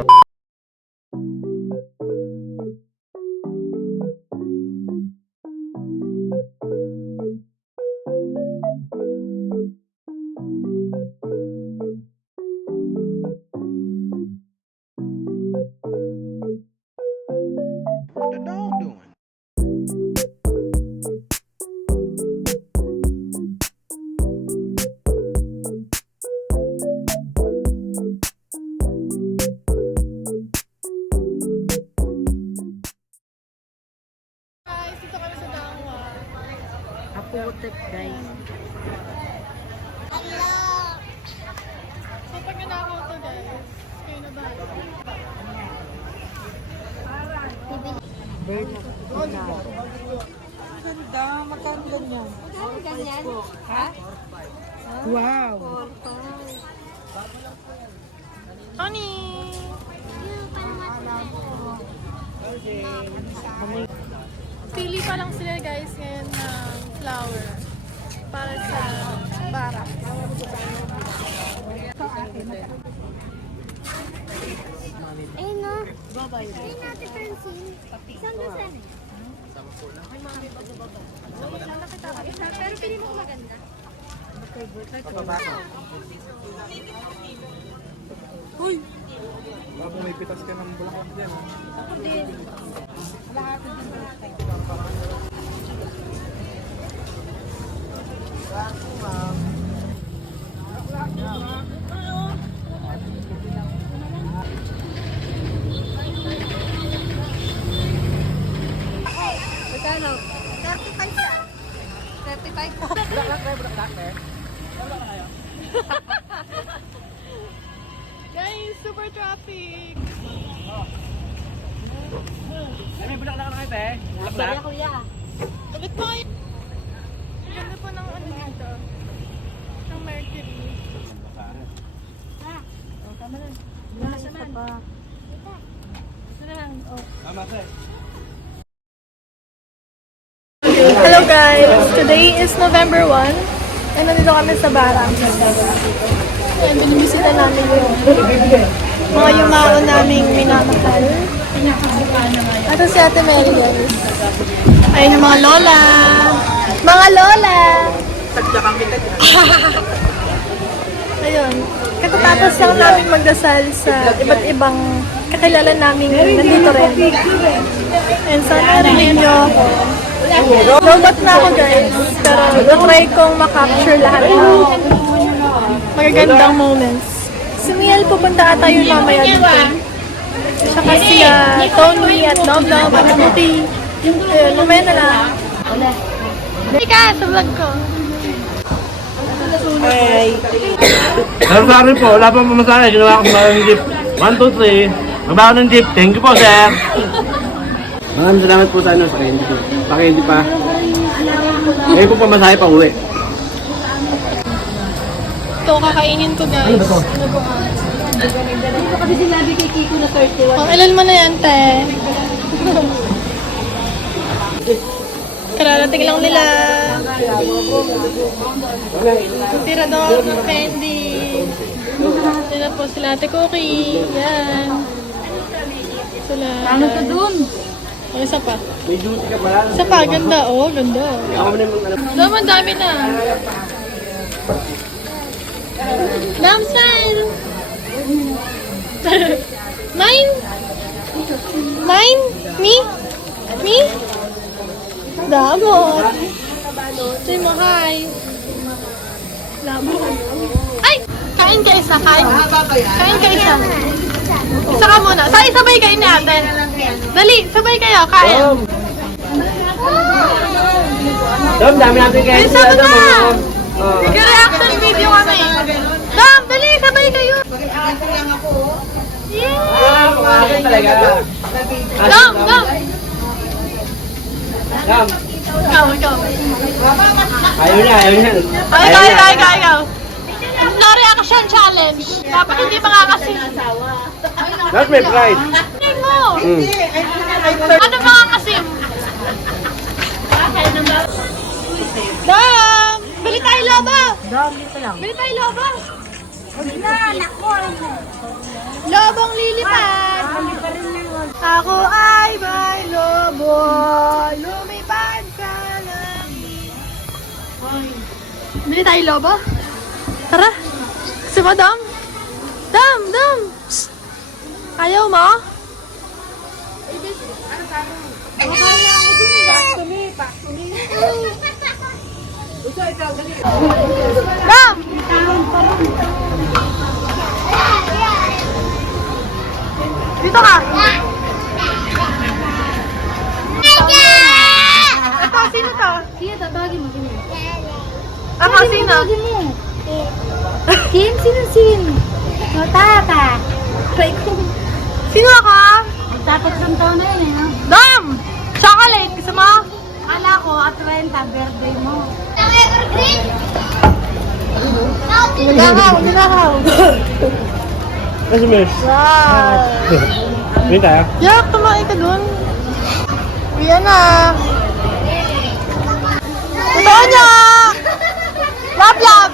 What the dog doing? Guys, dito kami sa Dangwa. Apotek guys. So, pag nanakaw to guys, kayo na ba? Bird na. Ganda, magkano ganyan? Ganyan? Ha? Wow! Honey! Pili pa lang sila guys ngayon ng flower para sa barak. Eh no. Ay natin Francine. Isang dosan eh. Pero pili mo maganda. Baka may pitas ka ng bulaklak dyan. Ako din. Magkano? 35 siya. 35 po. Guys, super traffic! May bulaklak na kayo, te? Kaya kuya. Ulit po kayo! Ganda po ng ano dito. Ng Mercury. Tama na. Nasa pa. Ito na lang. Oh. Tama, te. Hello guys! Today is November 1 and nandito kami sa Barang. Ayan, binibisita namin yung mga yumao naming minamahal. Ito si Ate Mary guys. Ayun yung mga lola! Mga lola! Ayun. Katatapos lang namin magdasal sa iba't ibang kakilala namin nandito rin. And sana narinig nyo ako. Robot na ako guys, pero try kong makapture lahat ng magagandang moments. Si Miel pupunta ata yun mamaya dito. Siya kasi Tony at Nom Nom at Buti. Ayun, mamaya na lang. Hey ka, sa vlog ko. Hi! Pero sa akin po, wala pang pamasahe. Ginawa ko sa ng jeep. 1, 2, 3. Mabaho ng jeep. Thank you po, sir. Maraming salamat po sa candy po. Sa candy pa. Ngayon po pamasahe pa uwi. Ito, kakainin ko guys. Ano ba? Dito kasi sinabi kay Kiko na 31. Oh, ilan mo na yan, te? Kararating lang nila. Tira daw ng candy. Sila po sila Ate Cookie. Yan. Sila. Ano ka dun? Oh, isa pa. May duty ka pala. Isa pa, ganda. Oh, ganda. Ako na yung Daman, dami na. Dam style. Mine? Mine? Me? Me? Damot. Say mo hi. Damot. Ay! Kain ka isa, kain. Kain ka isa. Isa ka muna. Sabay kayo ni ate. Dali, sabay kayo, kain. Dom, dami natin kayo. Isa mo na! Nag-reaction video kami. Dam, dali, sabay kayo. Yay! Kumain talaga. Dam, dam. Dom. Ikaw. Ayaw niya, ayaw niya. Ikaw. No reaction challenge. Dapat hindi makakasin. That's my pride. Tingin mo. Ano makakasim? Dam! Bili tayo loba! Dami dito lang. Bili tayo loba! Lobong lilipad. Ako ay may lobo. Lumipad sa langit. Bili tayo lobo? Tara. Gusto mo, Dom? Dom! Dom! Psst. Ayaw mo? Dom! Dito ka! Ito, sino to? Sige, tatawagin mo. Sino? Ako, sino? Tatawagin mo. Sin? Sino Sin? No, tata. Try ko. Sino ako? Tapos ng taon na yun eh, no? Dom! Chocolate! Gusto mo? Akala ko, at 20, birthday mo. Nilakaw! Nilakaw! Kasi miss. Wow! Wait tayo. Yak, tumain ka dun. Yan na. Totoo niya! Lap, lap!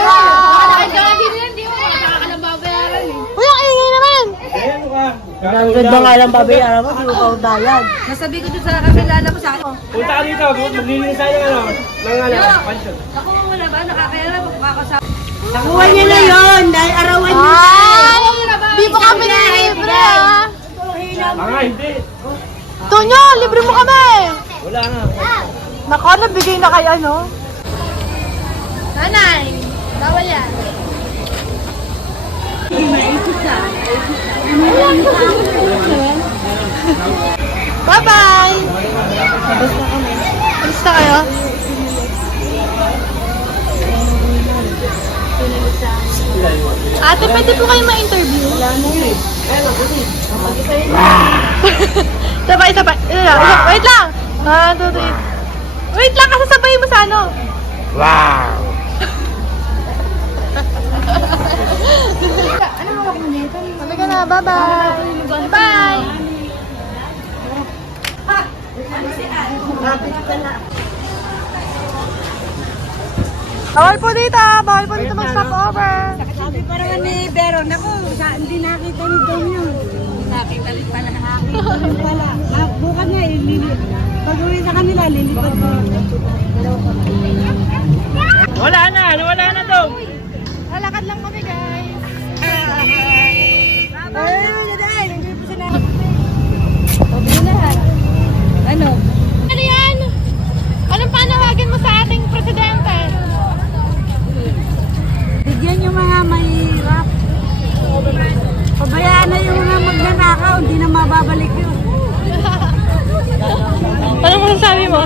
Nakakagawin yun, di mo. Nakakalang babayaran eh. Uy, ang ingay naman! Ayan ka. Ang ganda nga lang babayaran mo, hindi mo pa udayag. Nasabi ko dun sa kakilala ko sa akin. Punta ka dito. Maglilinis tayo ng ano. Ng pansyon. Ako mo na ba? Nakakayala mo kakasama. Nakuha niya na yun, dahil arawan niya. Ay! Di ba kami libre, ha? Hindi. Tonyo, libre mo kami! Wala nga. Nako, nabigay na kayo, no? Nanay, bawal yan. Bye-bye! Basta kayo? Ate, pwede po kayo ma-interview? Sabay, sabay. Wait lang! 1, 2, 3. Wait lang, kasi sabay mo sa ano. Wow! Talaga na, bye-bye! Bye! Bawal po dito! Bawal po dito mag-stop over! Sabi pa naman ni Vero, naku, hindi nakita ni Dom yun. Nakita rin pala. Wala. Bukan niya, pag-uwi sa kanila, lilipad mo. Wala na. Wala na to. Lalakad lang kami, guys! Ano? Ano yan? Anong panawagan mo sa ating presidente? Bigyan yung mga mahirap. Pabayaan na yung mga magnanakaw, hindi na mababalik yun. Anong masasabi mo?